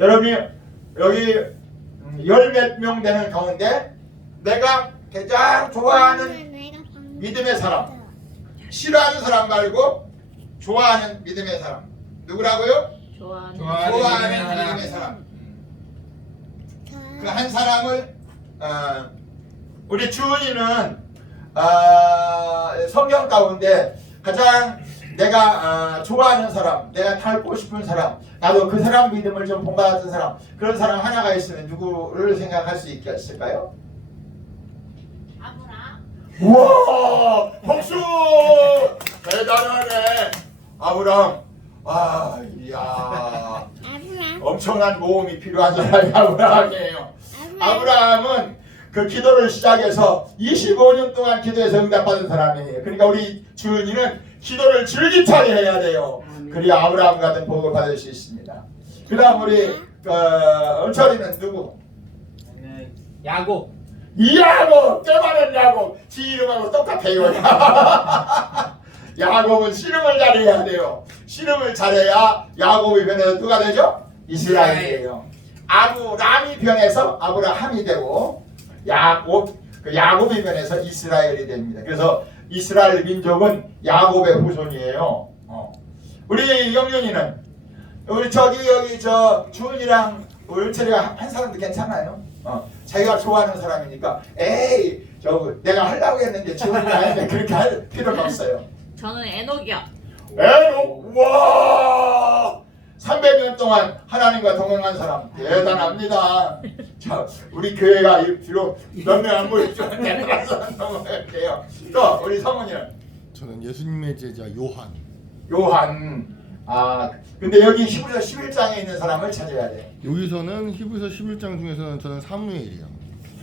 여러분이 여기 열 몇 명 되는 가운데 내가 가장 좋아하는 믿음의 사람, 싫어하는 사람 말고 좋아하는 믿음의 사람 누구라고요? 좋아하는 믿음의 사람. 그 한 사람을 우리 주은이는 성경 가운데 가장 내가 좋아하는 사람, 내가 닮고 싶은 사람, 나도 그 사람 믿음을 좀 본받았던 사람, 그런 사람 하나가 있으면 누구를 생각할 수 있을까요? 아브라함. 우와, 박수! 대단하네. 아브라함. 와, 이야, 엄청난 모험이 필요한 사람이 아브라함이에요. 아브라함은 그 기도를 시작해서 25년 동안 기도해서 응답받은 사람이에요. 그러니까 우리 주은이는 기도를 줄기차게 해야 돼요. 그래야 아브라함 같은 복을 받을 수 있습니다. 그 다음 우리 은철이는 누구? 야곱. 야곱! 꽤 많은 야곱! 지 이름하고 똑같아요. 야곱은 씨름을 잘해야 돼요. 씨름을 잘해야 야곱이 변해서 누가 되죠? 이스라엘이에요. 아브람이 변해서 아브라함이 되고 야곱이 변해서 이스라엘이 됩니다. 그래서 이스라엘 민족은 야곱의 후손이에요. 우리 영윤이는 우리 여기 주은이랑 을철이가 한 사람도 괜찮아요. 자기가 좋아하는 사람이니까 에이 내가 하려고 했는데 주은이가 했는데 그렇게 할 필요는 없어요. 저는 에녹이요. 에녹, 와 300년 동안 하나님과 동행한 사람 대단합니다. 자, 우리 교회가 비록 몇 명 안 모이지만 대단한 사람 넘어갈게요. 또 우리 성훈이는 저는 예수님의 제자 요한. 근데 여기 히브리서 11장에 있는 사람을 찾아야 돼. 여기서는 히브리서 11장 중에서는 저는 사무엘이요.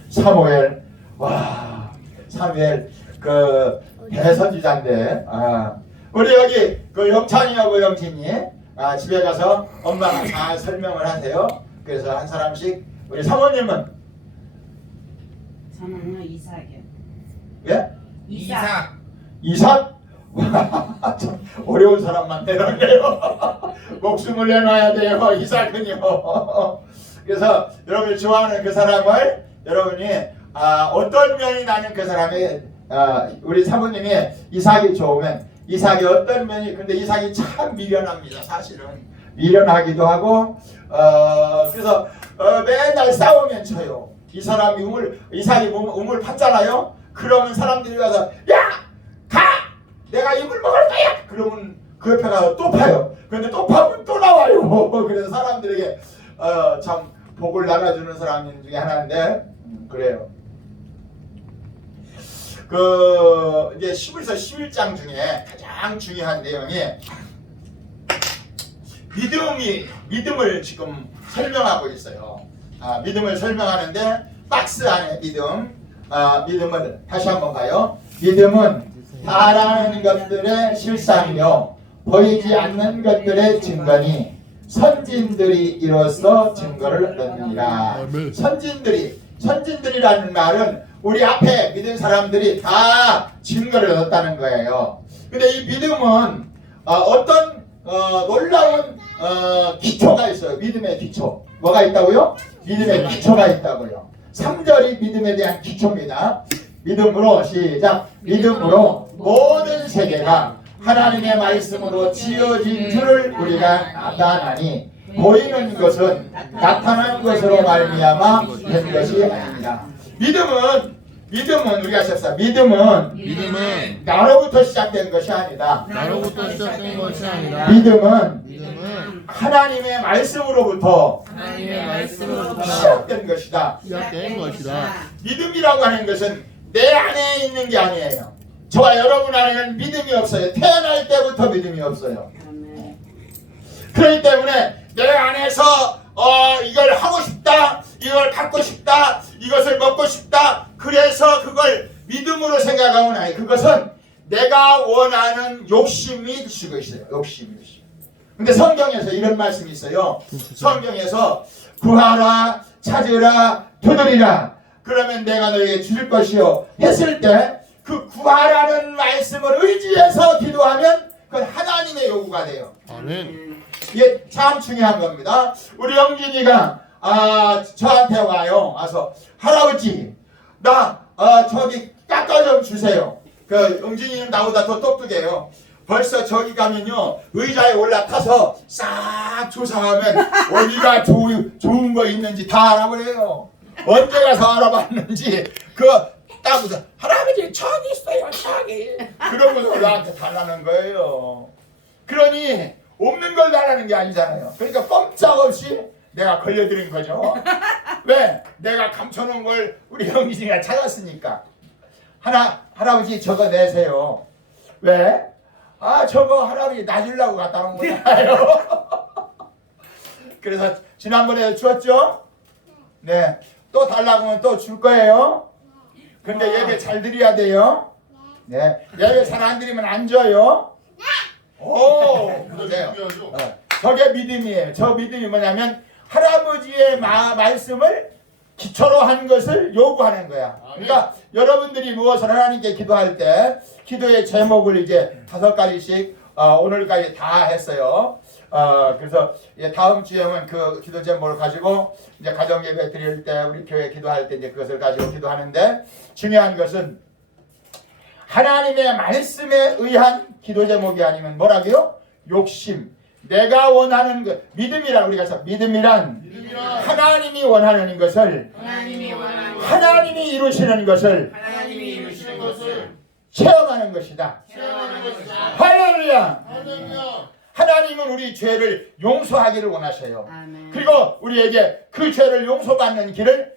사무엘. 와, 사무엘 그 대선지자인데. 우리 여기 그 영찬이하고 영진이 집에 가서 엄마가 잘 설명을 하세요. 그래서 한 사람씩 우리 사모님은 저는요 이삭이요. 예? 이삭? 와, 참 어려운 사람만 내놓네요. 목숨을 내놔야 돼요. 이삭은요. 그래서 여러분이 좋아하는 그 사람을 여러분이 어떤 면이 나는 그 사람이 우리 사모님이 이삭이 좋으면 이삭이 어떤 면이 근데 이삭이 참 미련합니다. 사실은 미련하기도 하고 그래서 맨날 싸우면 쳐요. 이 사람이 이삭이 우물 팠잖아요. 그러면 사람들이 와서 야! 가! 내가 이물 먹을 거야! 그러면 그 옆에 가서 또 파요. 그런데 또 파면 또 나와요. 그래서 사람들에게 참 복을 나눠주는 사람 중에 하나인데 그래요. 이제 11서 11장 중에 가장 중요한 내용이 믿음을 지금 설명하고 있어요. 믿음을 설명하는데 박스 안에 믿음을 다시 한번 봐요. 믿음은 바라는 것들의 실상이요 보이지 않는 것들의 증거니 선진들이 이로써 증거를 얻느니라. 선진들이라는 말은 우리 앞에 믿은 사람들이 다 증거를 얻었다는 거예요. 근데 이 믿음은 어떤 놀라운 기초가 있어요. 믿음의 기초. 뭐가 있다고요? 믿음의 기초가 있다고요. 3절이 믿음에 대한 기초입니다. 믿음으로 시작. 믿음으로 모든 세계가 하나님의 말씀으로 지어진 줄을 우리가 나타나니 보이는 것은 나타난 것으로 말미암아 된 것이 아닙니다. 믿음은 우리가 섭사 믿음은 나로부터 시작된 것이 아니다. 믿음은 하나님의 말씀으로부터 시작된 것이다. 믿음이라고 하는 것은 내 안에 있는 게 아니에요. 저와 여러분 안에는 믿음이 없어요. 태어날 때부터 믿음이 없어요. 그렇기 때문에 내 안에서 이걸 하고 싶다, 이걸 갖고 싶다, 이것을 먹고 싶다. 그래서 그걸 믿음으로 생각하면 아니 그것은 내가 원하는 욕심이 주고 있어요. 욕심이. 근데 성경에서 이런 말씀이 있어요. 성경에서 구하라, 찾으라, 두드리라. 그러면 내가 너에게 줄 것이요. 했을 때 그 구하라는 말씀을 의지해서 기도하면 그건 하나님의 요구가 돼요. 아멘. 이게 참 중요한 겁니다. 우리 영진이가 저한테 와서 할아버지 나 저기 깎아 좀 주세요. 그 영진이는 나보다 더 똑똑해요. 벌써 저기 가면요 의자에 올라타서 싹 조사하면 어디가 좋은 거 있는지 다 알아버려요. 언제 가서 알아봤는지 딱 웃어. 할아버지 저기 있어요 저기. 그러고서 나한테 달라는 거예요. 그러니 없는 걸 달라는 게 아니잖아요. 그러니까 꼼짝없이 내가 걸려드린 거죠. 왜? 내가 감춰놓은 걸 우리 영진이가 찾았으니까. 할아버지 저거 내세요. 왜? 저거 할아버지 놔주려고 갖다 놓은 거잖아요. 그래서 지난번에 주었죠? 네. 또 달라고 하면 또 줄 거예요. 근데 예배 잘 드려야 돼요. 네. 예배 잘 안 드리면 안 줘요. 오, 그래요. 저게 믿음이에요. 저 믿음이 뭐냐면 할아버지의 말씀을 기초로 한 것을 요구하는 거야. 그러니까 여러분들이 무엇을 하나님께 기도할 때 기도의 제목을 이제 5가지씩 오늘까지 다 했어요. 그래서 다음 주에는 그 기도 제목을 가지고 이제 가정 예배 드릴 때 우리 교회 기도할 때 이제 그것을 가지고 기도하는데 중요한 것은 하나님의 말씀에 의한 기도 제목이 아니면 뭐라고요? 욕심. 내가 원하는 것. 믿음이란 우리가 믿음이란 하나님이 원하는 것을 하나님이 이루시는 것을 체험하는 것이다. 할렐루야. 하나님은 우리 죄를 용서하기를 원하셔요. 그리고 우리에게 그 죄를 용서받는 길을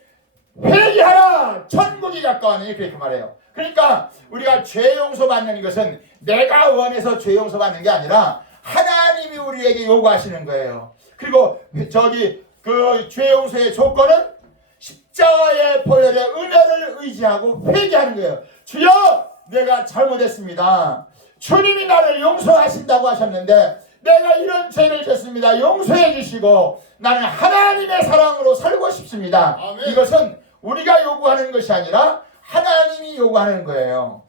회개하라 천국이 가까우니 그렇게 말해요. 그러니까 우리가 죄 용서받는 것은 내가 원해서 죄 용서받는 게 아니라 하나님이 우리에게 요구하시는 거예요. 그리고 저기 그 죄 용서의 조건은 십자가의 보혈의 은혜를 의지하고 회개하는 거예요. 주여 내가 잘못했습니다. 주님이 나를 용서하신다고 하셨는데 내가 이런 죄를 졌습니다. 용서해 주시고 나는 하나님의 사랑으로 살고 싶습니다. 아멘. 이것은 우리가 요구하는 것이 아니라 하나님이 요구하는 거예요.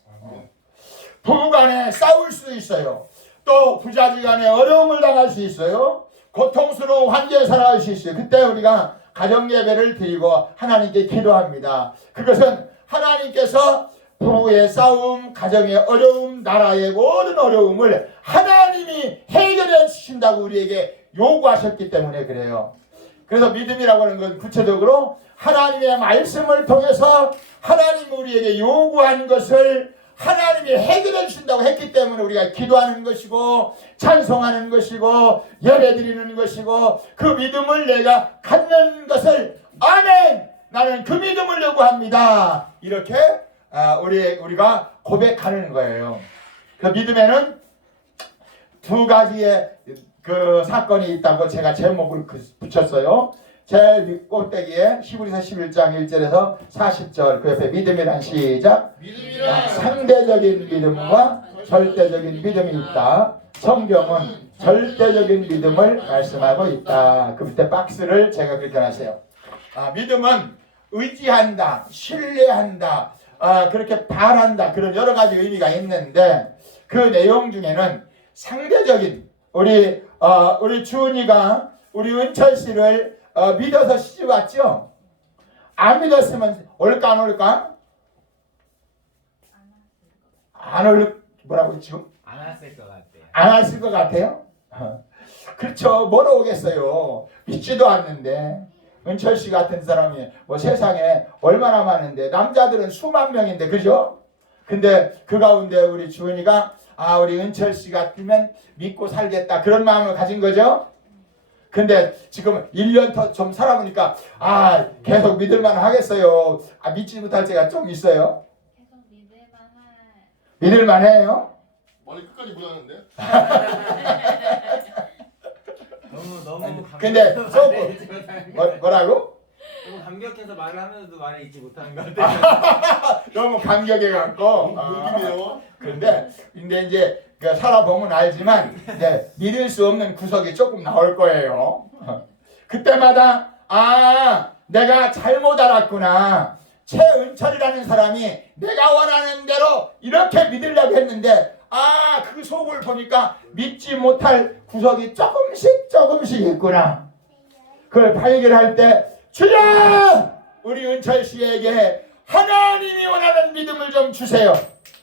부부간에 싸울 수도 있어요. 또 부자지간에 어려움을 당할 수 있어요. 고통스러운 환경에 살아갈 수 있어요. 그때 우리가 가정예배를 드리고 하나님께 기도합니다. 그것은 하나님께서 부부의 싸움, 가정의 어려움, 나라의 모든 어려움을 하나님이 해결해 주신다고 우리에게 요구하셨기 때문에 그래요. 그래서 믿음이라고 하는 건 구체적으로 하나님의 말씀을 통해서 하나님이 우리에게 요구한 것을 하나님이 해결해 주신다고 했기 때문에 우리가 기도하는 것이고 찬송하는 것이고 예배드리는 것이고 그 믿음을 내가 갖는 것을 아멘! 나는 그 믿음을 요구합니다. 이렇게 우리가 고백하는 거예요. 그 믿음에는 두 가지의 그 사건이 있다고 제가 제목을 붙였어요. 제일 꼭대기에 히브리서 11장 1절에서 40절 그 옆에 믿음이란 시작. 상대적인 믿음과 절대적인 믿음이 있다. 성경은 절대적인 믿음을 말씀하고 있다. 그 밑에 박스를 제가 그렇게 놨어요. 믿음은 의지한다, 신뢰한다, 그렇게 바란다 그런 여러 가지 의미가 있는데 그 내용 중에는 상대적인 우리 주은이가 우리 은철 씨를 믿어서 시집 왔죠? 안 믿었으면 올까 안 올까? 안 올 뭐라고 지금? 안 왔을 것 같아요. 안 왔을 것 같아요? 그렇죠. 뭐로 오겠어요. 믿지도 않는데 은철 씨 같은 사람이 뭐 세상에 얼마나 많은데 남자들은 수만 명인데 그죠? 근데 그 가운데 우리 주은이가 우리 은철 씨 같으면 믿고 살겠다 그런 마음을 가진 거죠. 근데 지금 1년 더 좀 살아보니까 계속 믿을만 하겠어요. 믿지 못할 때가 좀 있어요. 계속 믿을만해. 믿을만 해요. 머리 끝까지 묻었는데? 너무 근데 감격해서 뭐라고? 너무 감격해서 말을 하면서도 말을 잊지 못하는 것 같아요. 너무 감격해갖고 느낌이에요. 근데 이제 살아보면 알지만 믿을 수 없는 구석이 조금 나올 거예요. 그때마다 내가 잘못 알았구나. 최은철이라는 사람이 내가 원하는 대로 이렇게 믿으려고 했는데 그 속을 보니까 믿지 못할 구석이 조금씩 있구나. 그걸 발견할 때 주여 우리 은철 씨에게 하나님이 원하는 믿음을 좀 주세요.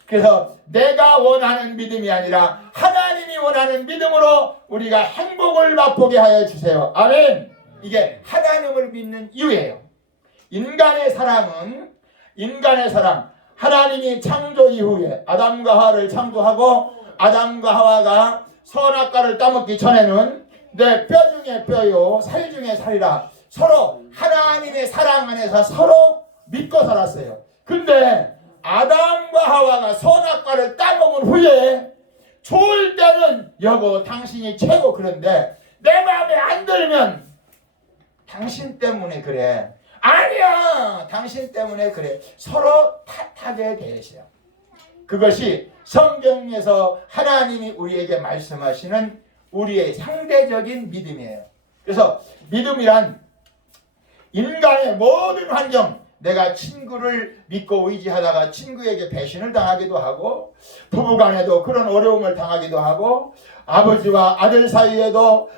그래서 내가 원하는 믿음이 아니라 하나님이 원하는 믿음으로 우리가 행복을 맛보게 하여 주세요. 아멘. 이게 하나님을 믿는 이유예요. 인간의 사랑, 하나님이 창조 이후에 아담과 하와를 창조하고 아담과 하와가 선악과를 따먹기 전에는 내 뼈 중에 뼈요 살 중에 살이라 서로 하나님의 사랑 안에서 서로 믿고 살았어요. 근데 아담과 하와가 선악과를 따먹은 후에 좋을 때는 여보 당신이 최고, 그런데 내 마음에 안 들면 당신 때문에 그래, 아니야 당신 때문에 그래, 서로 탓하게 되셔요. 그것이 성경에서 하나님이 우리에게 말씀하시는 우리의 상대적인 믿음이에요. 그래서 믿음이란 인간의 모든 환경, 내가 친구를 믿고 의지하다가 친구에게 배신을 당하기도 하고, 부부간에도 그런 어려움을 당하기도 하고, 아버지와 아들 사이에도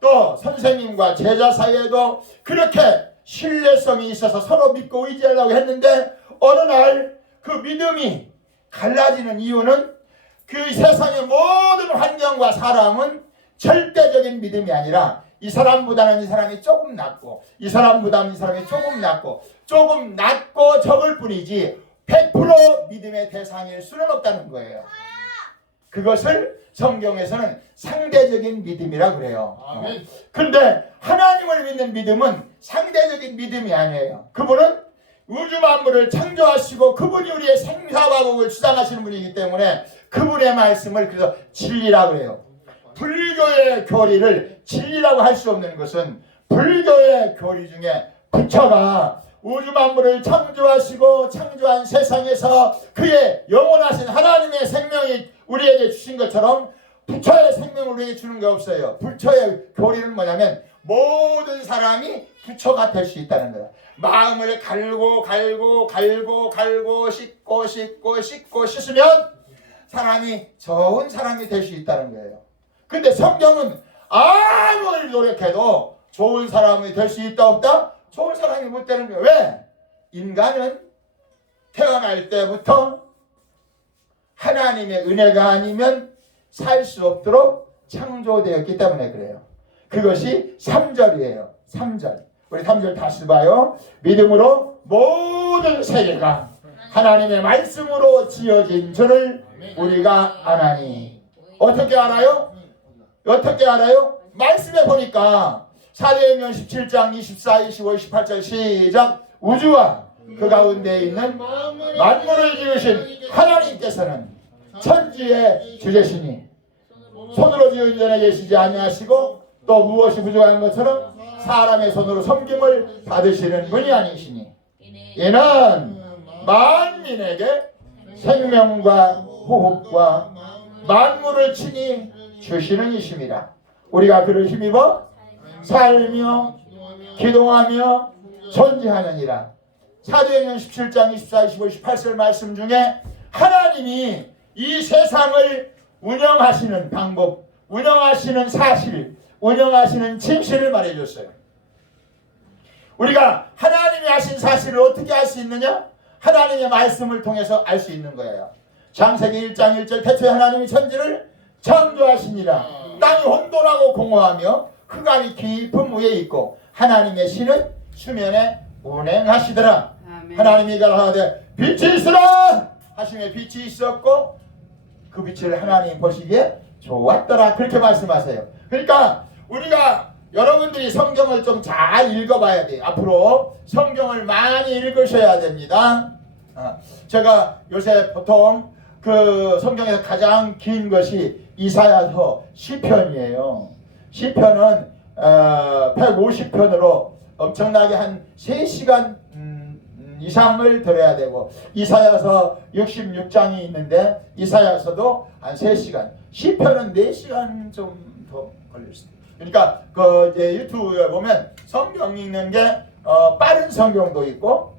또 선생님과 제자 사이에도 그렇게 신뢰성이 있어서 서로 믿고 의지하려고 했는데 어느 날 그 믿음이 갈라지는 이유는 그 세상의 모든 환경과 사람은 절대적인 믿음이 아니라 이 사람보다는 이 사람이 조금 낫고 이 사람보다는 이 사람이 조금 낫고 조금 낫고 적을 뿐이지 100% 믿음의 대상일 수는 없다는 거예요. 그것을 성경에서는 상대적인 믿음이라고 그래요. 근데 하나님을 믿는 믿음은 상대적인 믿음이 아니에요. 그분은 우주 만물을 창조하시고 그분이 우리의 생사화복을 주장하시는 분이기 때문에 그분의 말씀을 그래서 진리라고 그래요. 불교의 교리를 진리라고 할 수 없는 것은 불교의 교리 중에 부처가 우주 만물을 창조하시고 창조한 세상에서 그의 영원하신 하나님의 생명이 우리에게 주신 것처럼 부처의 생명을 우리에게 주는 게 없어요. 부처의 교리는 뭐냐면 모든 사람이 부처가 될 수 있다는 거예요. 마음을 갈고 씻고 씻으면 사람이 좋은 사람이 될 수 있다는 거예요. 근데 성경은 아무리 노력해도 좋은 사람이 될 수 있다 없다? 좋은 사람이 못 되는 거예요. 왜? 인간은 태어날 때부터 하나님의 은혜가 아니면 살 수 없도록 창조되었기 때문에 그래요. 그것이 3절이에요. 3절. 우리 3절 다시 봐요. 믿음으로 모든 세계가 하나님의 말씀으로 지어진 줄을 우리가 아나니. 어떻게 알아요? 어떻게 알아요? 말씀에 보니까 사도행전 17장 24, 25, 28절 시작. 우주와 그 가운데 있는 만물을 지으신 하나님께서는 천지의 주제시니 손으로 지은 전에 계시지 아니하시고 또 무엇이 부족한 것처럼 사람의 손으로 섬김을 받으시는 분이 아니시니 이는 만민에게 생명과 호흡과 만물을 친히 주시는 이심이라. 우리가 그를 힘입어 살며 기동하며 존재하느니라. 사도행전 17장 24, 25, 28절 말씀 중에 하나님이 이 세상을 운영하시는 방법, 운영하시는 사실, 운영하시는 진실을 말해줬어요. 우리가 하나님이 하신 사실을 어떻게 알 수 있느냐? 하나님의 말씀을 통해서 알 수 있는 거예요. 창세기 1장 1절 태초에 하나님이 천지를 창조하시니라. 땅이 혼돈하고 공허하며 흑암이 깊은 무에 있고 하나님의 신은 수면에 운행하시더라. 아멘. 하나님이 가라사대 빛이 있으라 하시며 빛이 있었고 그 빛을 하나님 보시기에 좋았더라. 그렇게 말씀하세요. 그러니까 우리가 여러분들이 성경을 좀 잘 읽어봐야 돼요. 앞으로 성경을 많이 읽으셔야 됩니다. 제가 요새 보통 그 성경에서 가장 긴 것이 이사야서 시편이에요. 시편은 150편으로 엄청나게 한 3시간 이상을 들어야 되고 이사야서 66장이 있는데 이사야서도 한 3시간, 시편은 4시간 좀 더 걸릴 수도 있어요. 그러니까 그 이제 유튜브에 보면 성경 읽는 게 빠른 성경도 있고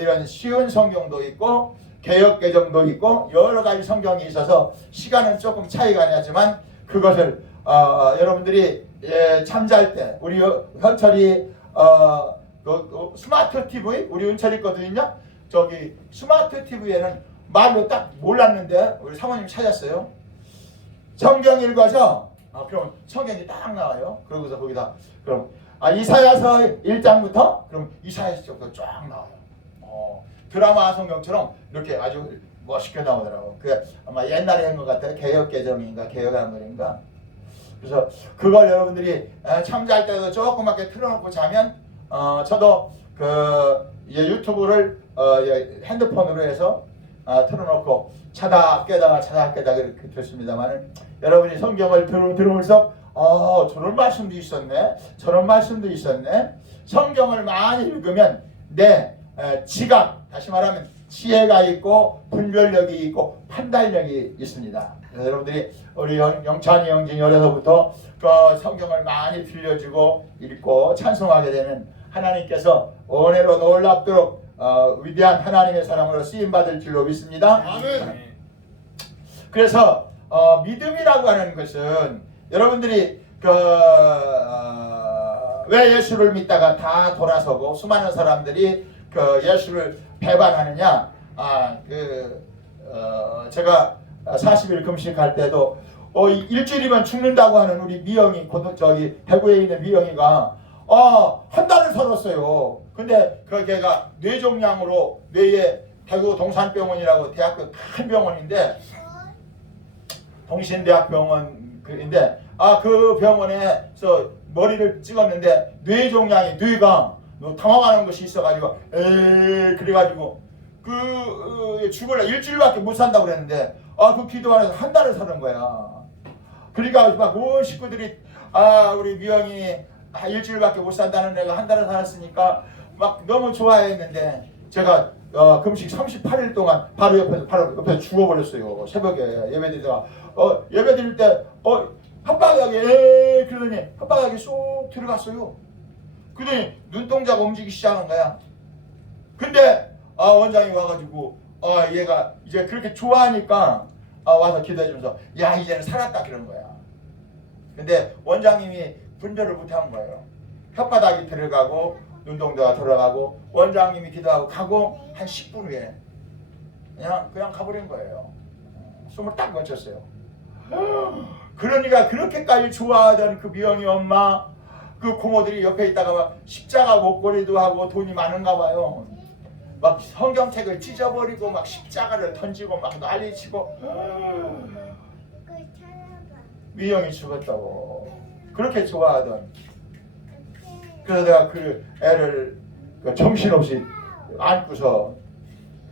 이런 쉬운 성경도 있고 개역개정도 있고 여러 가지 성경이 있어서 시간은 조금 차이가 나지만 그것을 여러분들이 잠잘 때 우리 현철이 스마트 TV 우리 은철이 거든요. 저기 스마트 TV에는 말로 딱 몰랐는데 우리 사모님 찾았어요. 성경 읽어서 그럼 성경이 딱 나와요. 그러고서 거기다 그럼 이사야서 1장부터 그럼 이사야서부터 쫙 나와요. 드라마 성경처럼 이렇게 아주 멋있게 나오더라고. 그 아마 옛날에 한 것 같아요. 개역개정인가 개역한글인가. 그래서 그걸 여러분들이 잠잘 때도 조그맣게 틀어놓고 자면 저도 그 유튜브를 핸드폰으로 해서 틀어놓고 자다 깨다 그렇게 됐습니다만은 여러분이 성경을 들으면서 저런 말씀도 있었네 저런 말씀도 있었네. 성경을 많이 읽으면 내 지각 다시 말하면 지혜가 있고 분별력이 있고 판단력이 있습니다. 그래서 여러분들이 우리 영찬이 형진이 어려서부터 그 성경을 많이 들려주고 읽고 찬송하게 되면 하나님께서 은혜로 놀랍도록 위대한 하나님의 사람으로 쓰임받을 줄로 믿습니다. 아멘. 그래서 믿음이라고 하는 것은 여러분들이 왜 예수를 믿다가 다 돌아서고 수많은 사람들이 그 예수를 배반하느냐. 제가 40일 금식할 때도 일주일이면 죽는다고 하는 우리 미영이 저기 대구에 있는 미영이가 한 달을 살았어요. 근데 그 걔가 뇌종양으로 뇌에 대구 동산병원이라고 대학교 큰 병원인데 동신대학병원인데 그 병원에서 머리를 찍었는데 뇌종양이 뇌가 당황하는 것이 있어가지고 그래가지고 죽을래 일주일밖에 못 산다고 그랬는데 그 기도 안에서 한 달을 사는 거야. 그러니까 막 온 식구들이 우리 미영이 일주일밖에 못 산다는 애가 한 달을 살았으니까 막 너무 좋아했는데 제가 금식 38일 동안 바로 옆에서 죽어버렸어요. 새벽에 예배드리다가 예배드릴 때 혓바닥에 그러더니 혓바닥에 쏙 들어갔어요. 그러더니 눈동자가 움직이기 시작한 거야. 근데 원장이 와가지고 얘가 이제 그렇게 좋아하니까 와서 기도해주면서 야 이제는 살았다 그런 거야. 근데 원장님이 분별을 못한 거예요. 혓바닥이 들어가고 눈동자가 들어가고 원장님이 기도하고 가고 한 10분 후에 그냥 가버린 거예요. 숨을 딱 멈췄어요. 그러니까 그렇게까지 좋아하던 그 미영이 엄마 그 고모들이 옆에 있다가 막 십자가 목걸이도 하고 돈이 많은가 봐요. 막 성경책을 찢어버리고 막 십자가를 던지고 막 난리치고 미영이 죽었다고 그렇게 좋아하던. 그래서 내가 그 애를 정신없이 안고서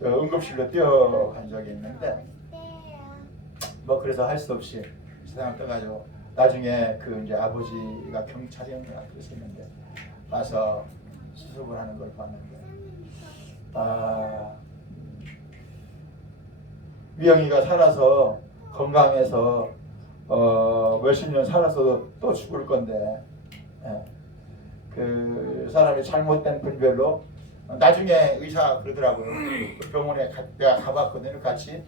응급실로 뛰어간 적이 있는데 뭐 그래서 할 수 없이 세상을 떠가지고 나중에 그 이제 아버지가 경찰이었나 그랬었는데 와서 수습을 하는 걸 봤는데 미영이가 살아서 건강해서 몇십 년 살아서도 또 죽을 건데 그 사람이 잘못된 분별로 나중에 의사 그러더라고요. 그 병원에 내가 가봤거든요. 같이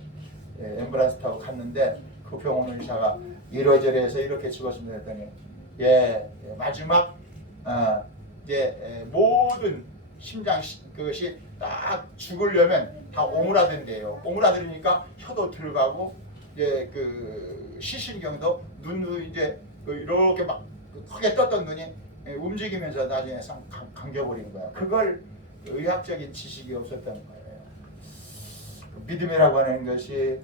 앰뷸런스 타고 갔는데 그 병원 의사가 이러저러해서 이렇게 죽었습니다 했더니 마지막 이제 모든 심장 그것이 딱 죽으려면 다 오므라든대요. 오므라들으니까 혀도 들어가고 이제 그 시신경도 눈도 이제 이렇게 막 크게 떴던 눈이 움직이면서 나중에 감겨버린 거야. 그걸 의학적인 지식이 없었던 거예요. 믿음이라고 하는 것이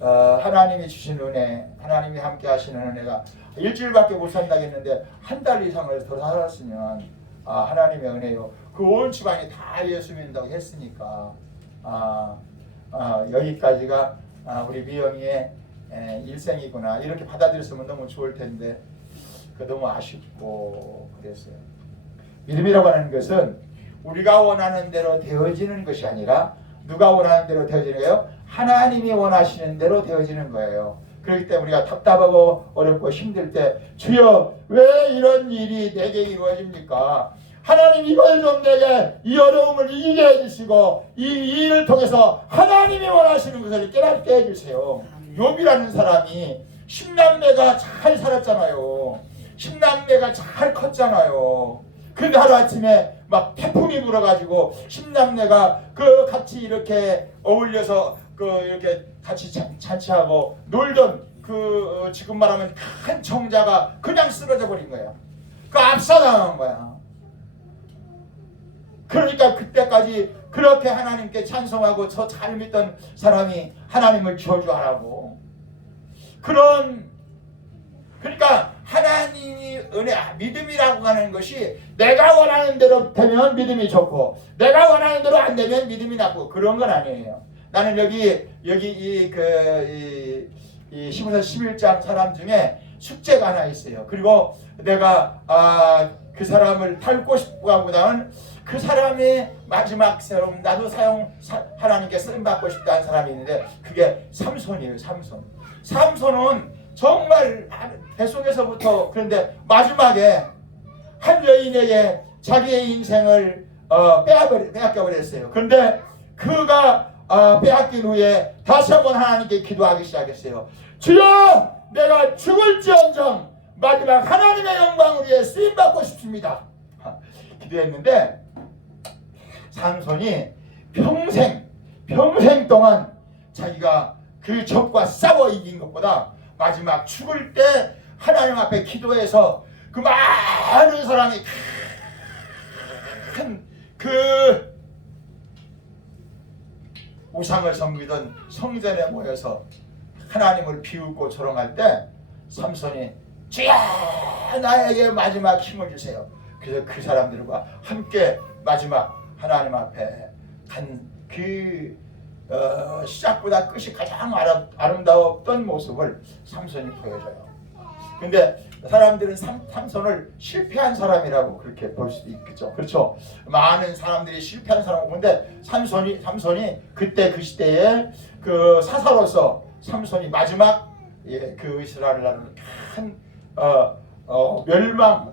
하나님이 주신 은혜, 하나님이 함께 하시는 은혜가 일주일밖에 못 산다고 했는데 한 달 이상을 더 살았으면 하나님의 은혜요. 그 온 집안이 다 예수 믿는다고 했으니까 여기까지가 우리 미영이의 일생이구나 이렇게 받아들였으면 너무 좋을 텐데 너무 아쉽고 그랬어요. 믿음이라고 하는 것은 우리가 원하는 대로 되어지는 것이 아니라 누가 원하는 대로 되어지는 거예요? 하나님이 원하시는 대로 되어지는 거예요. 그렇기 때문에 우리가 답답하고 어렵고 힘들 때 주여 왜 이런 일이 내게 이루어집니까? 하나님 이걸 좀 내게 이 어려움을 이기게 해주시고 이 일을 통해서 하나님이 원하시는 것을 깨닫게 해주세요. 욥이라는 사람이 10남매가 잘 살았잖아요. 10남매가 잘 컸잖아요. 근데 하루아침에 막 태풍이 불어가지고 10남매가 그 같이 이렇게 어울려서 그 이렇게 같이 잔치하고 놀던 그 지금 말하면 큰 청자가 그냥 쓰러져 버린 거야. 그 압사당한 거야. 그러니까 그때까지 그렇게 하나님께 찬송하고 저 잘 믿던 사람이 하나님을 저주하라고. 그러니까 하나님이 은혜, 믿음이라고 하는 것이 내가 원하는 대로 되면 믿음이 좋고 내가 원하는 대로 안 되면 믿음이 나쁘고 그런 건 아니에요. 나는 여기 이 히브리서 11장 사람 중에 숙제가 하나 있어요. 그리고 내가 그 사람을 닮고 싶고 보다는 그 사람의 마지막 세움, 나도 하나님께 쓰임 받고 싶다는 사람이 있는데 그게 삼손이에요. 삼손은 정말 뱃속에서부터 그런데 마지막에 한 여인에게 자기의 인생을 빼앗겨 버렸어요. 그런데 그가 빼앗긴 후에 다시 한번 하나님께 기도하기 시작했어요. 주여, 내가 죽을지언정 마지막 하나님의 영광을 위해 쓰임 받고 싶습니다. 기도했는데 삼손이 평생 동안 자기가 그 적과 싸워 이긴 것보다 마지막 죽을 때 하나님 앞에 기도해서 그 많은 사람이 큰 그 우상을 섬기던 성전에 모여서 하나님을 비웃고 조롱할 때 삼손이 주여, 나에게 마지막 힘을 주세요. 그래서 그 사람들과 함께 마지막 하나님 앞에 간 그 시작보다 끝이 가장 아름다웠던 모습을 삼손이 보여줘요. 근데 사람들은 삼손을 실패한 사람이라고 그렇게 볼 수도 있겠죠. 그렇죠. 많은 사람들이 실패한 사람이고, 근데 삼손이 그때 그 시대에 그 사사로서 삼손이 마지막 그 이스라엘 나라를 큰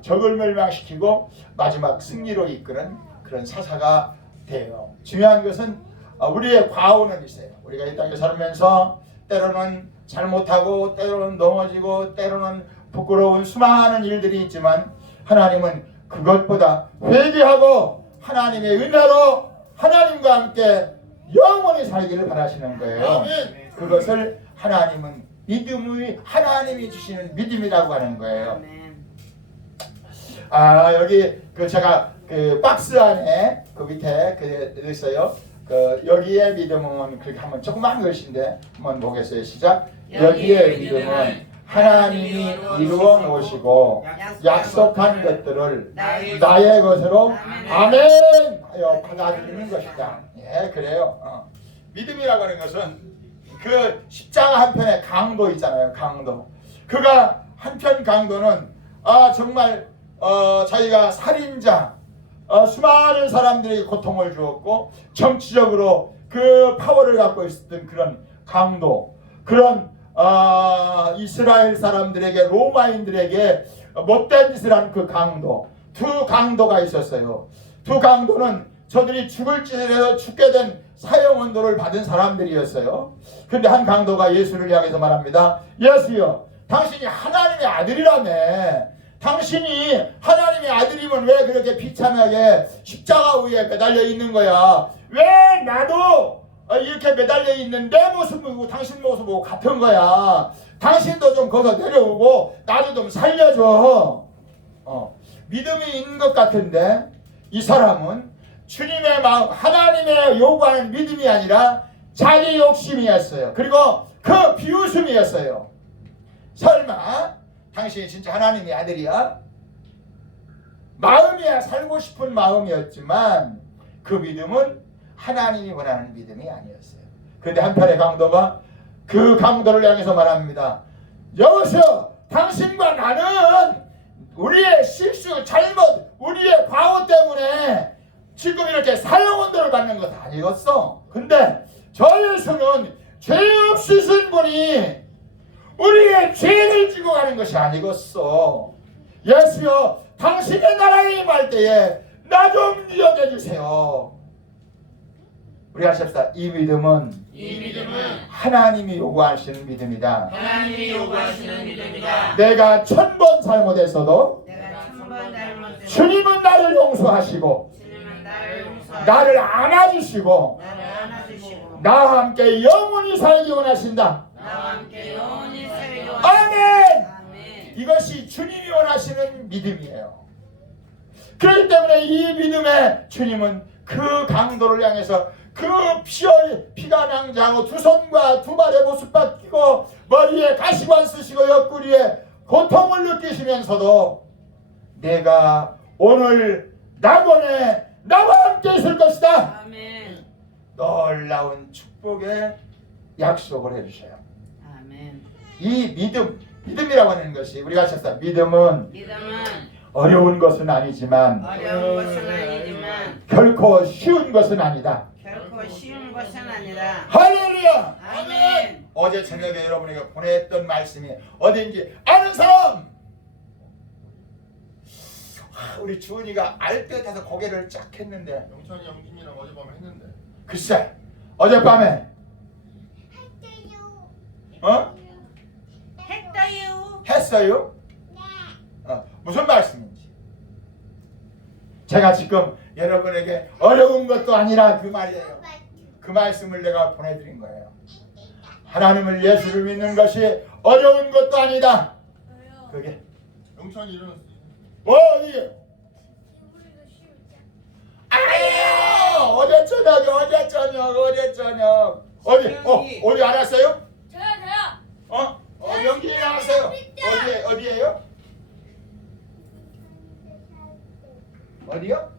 적을 멸망시키고 마지막 승리로 이끄는 그런 사사가 돼요. 중요한 것은 우리의 과오는 있어요. 우리가 이 땅에 살면서 때로는 잘못하고 때로는 넘어지고 때로는 부끄러운 수많은 일들이 있지만 하나님은 그것보다 회개하고 하나님의 은혜로 하나님과 함께 영원히 살기를 바라시는 거예요. 그것을 하나님은 하나님이 주시는 믿음이라고 하는 거예요. 여기 제가 그 박스 안에 그 밑에 그 있어요. 여기에 믿음은 그렇게 한번 조그만 것인데 한번 보겠어요. 시작. 여기에 믿음은 하나님이 이루어 놓으시고 약속한 것들을 나의 것으로 아멘 하여 받아들이는 것이다. 예, 그래요. 믿음이라고 하는 것은 그 십자가 한편에 강도 있잖아요. 강도. 그가 한편 강도는 정말 자기가 살인자 수많은 사람들에게 고통을 주었고 정치적으로 그 파워를 갖고 있었던 그런 강도, 그런 이스라엘 사람들에게, 로마인들에게 못된 짓을 한 그 강도, 두 강도가 있었어요. 두 강도는 저들이 죽을 짓을 해서 죽게 된 사형언도를 받은 사람들이었어요. 그런데 한 강도가 예수를 향해서 말합니다. 예수여, 당신이 하나님의 아들이라며. 당신이 하나님의 아들이면 왜 그렇게 비참하게 십자가 위에 매달려 있는 거야? 왜 나도 이렇게 매달려 있는 내 모습이고 당신 모습하고 같은 거야? 당신도 좀 거기서 내려오고 나도 좀 살려줘. 믿음이 있는 것 같은데 이 사람은 주님의 마음, 하나님의 요구하는 믿음이 아니라 자기 욕심이었어요. 그리고 그 비웃음이었어요. 설마 당신이 진짜 하나님의 아들이야? 마음이야 살고 싶은 마음이었지만 그 믿음은 하나님이 원하는 믿음이 아니었어요. 그런데 한편의 강도가 그 강도를 향해서 말합니다. 여기서 당신과 나는 우리의 실수, 잘못, 우리의 과오 때문에 지금 이렇게 사형언도를 받는 것 아니겠어? 근데 저 예수는 죄 없으신 분이 우리의 죄를 지고 가는 것이 아니겠어. 예수여, 당신의 나라에 임할 때에 나 좀 여겨주세요. 우리 하십시다. 이 믿음은 하나님이 요구하시는 믿음이다. 하나님이 요구하시는 믿음이다. 내가 1000번 잘못했어도 내가 천번 잘못했어. 주님은 나를 용서하시고 주님은 나를 용서하시고 나를 안아주시고 나를 안아주시고 나와 함께 영원히 살기 원하신다. 나와 함께 영원히 살기 아멘. 원하시다. 아멘. 이것이 주님이 원하시는 믿음이에요. 그렇기 때문에 이 믿음에 주님은 그 강도를 향해서 그 피가 낭자하고 두 손과 두 발에 보습박 끼고 머리에 가시관 쓰시고 옆구리에 고통을 느끼시면서도 내가 오늘 낙원에 나와 함께 있을 것이다. 아멘. 놀라운 축복의 약속을 해주셔요. 아멘. 이 믿음이라고 하는 것이 우리가 찾다 믿음은 믿음은 어려운 것은 아니지만 어려운 것은 아니지만 결코 쉬운 것은 아니다. 결코 쉬운 것은 아니다. 할렐루야! 아멘. 어제 저녁에 여러분에게 보냈던 말씀이 어딘지 아는 사람? 우리 주은이가 알 듯 해서 고개를 쫙 했는데 영찬이 영진이랑 어젯밤에 했는데. 글쎄 어젯밤에 했어요. 했어요? 무슨 말씀인지 제가 지금 여러분에게 어려운 것도 아니라 그 말이에요. 그 말씀을 내가 보내드린 거예요. 하나님을 예수를 믿는 것이 어려운 것도 아니다. 그게 영찬이 일어났어. 뭐 이게 아니에요. 어제 저녁 어디 알았어요? 저요. 영진이 나왔어요. 어디에요? 어디요?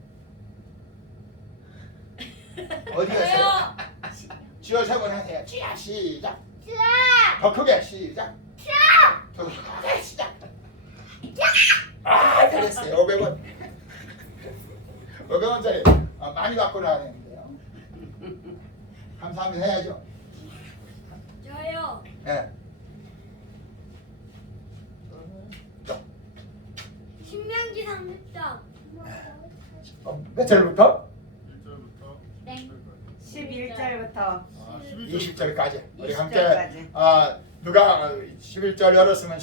어디였어요? 지어 세번 하세요. 지어 시작. 더 크게 시작. 더 크게 시작. 아 잘했어요. 500원. 500원짜리 많이 갖고 나왔는데요. 감사합니다 해야죠. 저요. 예. 신명기 30장. 몇 절부터? 1절부터 땡. 11절부터 아, 20절까지. 우리 함께 20절까지. 누가 11절 열었으면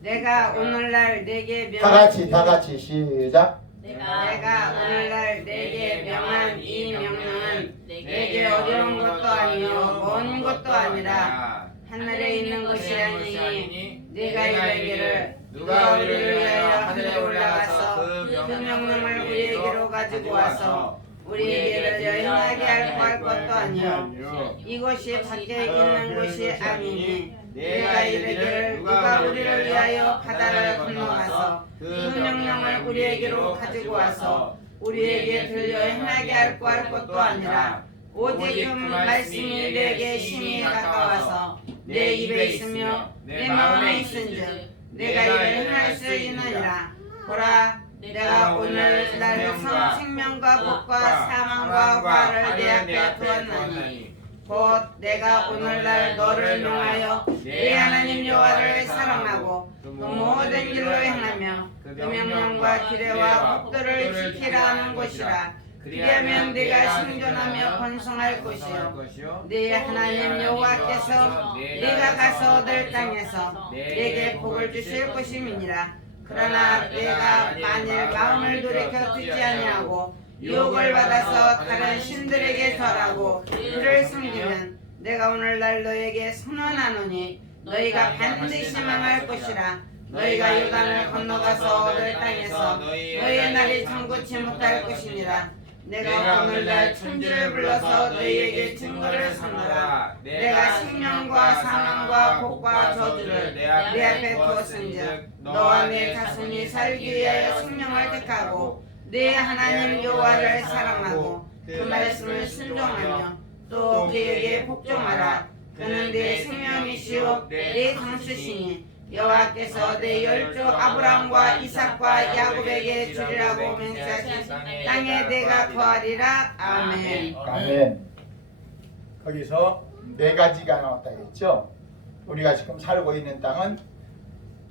내가 오늘날 내게 다 같이 시작. 내가 오늘날 내게 명한 이 명령은 내게 어려운 것도 아니요 먼 것도 아니라 하늘에 있는 것이 아니니 내가 이르기를 누가 우리를 위하여 하늘에 올라가서 그 명령을 우리에게로 가지고 와서 우리에게 여행하게 할 것도 아니요 이것이 밖에 있는 것이 아니니 내가 이르기를 누가 우리를 위하여 바다를 건너가서 그 명령을 우리에게로 가지고 와서 우리에게 들려 행하게 할 것도 아니라 오직 그 말씀이 내게 심히 가까워서 내 입에 있으며 내 마음에 있은즉 내가 이를 행할 수 있느니라. 보라 내가 오늘 날 생명과 복과 사망과 화를 내 앞에 두었나니 곧 내가 오늘날 너를 명하여 내 하나님 여호와를 사랑하고 그 모든 길로 행하며 그 명령과 규례와 법도를 지키라 하는 것이라. 그리하면 네가 생존하며 번성할 것이요 네 하나님 여호와께서 네가 가서 얻을 땅에서 내게 복을 주실 것임이니라. 그러나 내가 만일 마음을 돌이켜 듣지 아니하고 유혹을 받아서 다른 신들에게 절하고 그를 숨기면 내가 오늘날 너에게 선언하노니 너희가 반드시 망할 것이라. 너희가 요단을 건너가서 얻을 땅에서 너희의 날이 장구치 못할 것이니라. 내가 오늘날 천지를 불러서 너희에게 증거를 삼노라. 내가 생명과 사망과 복과 저주를 내 앞에 두었은즉 너와 내 자손이 살기 위하여 생명을 택하고 내 하나님 여호와를 사랑하고 그 말씀을 순종하며 또 그에게 복종하라. 그는 내 생명이시오 내 강수시니 여호와께서 내 열조 아브라함과 이삭과 야곱에게 주리라고 맹세하신 땅에 내가 거하리라. 아멘. 아멘. 거기서 네 가지가 나왔다 했죠. 우리가 지금 살고 있는 땅은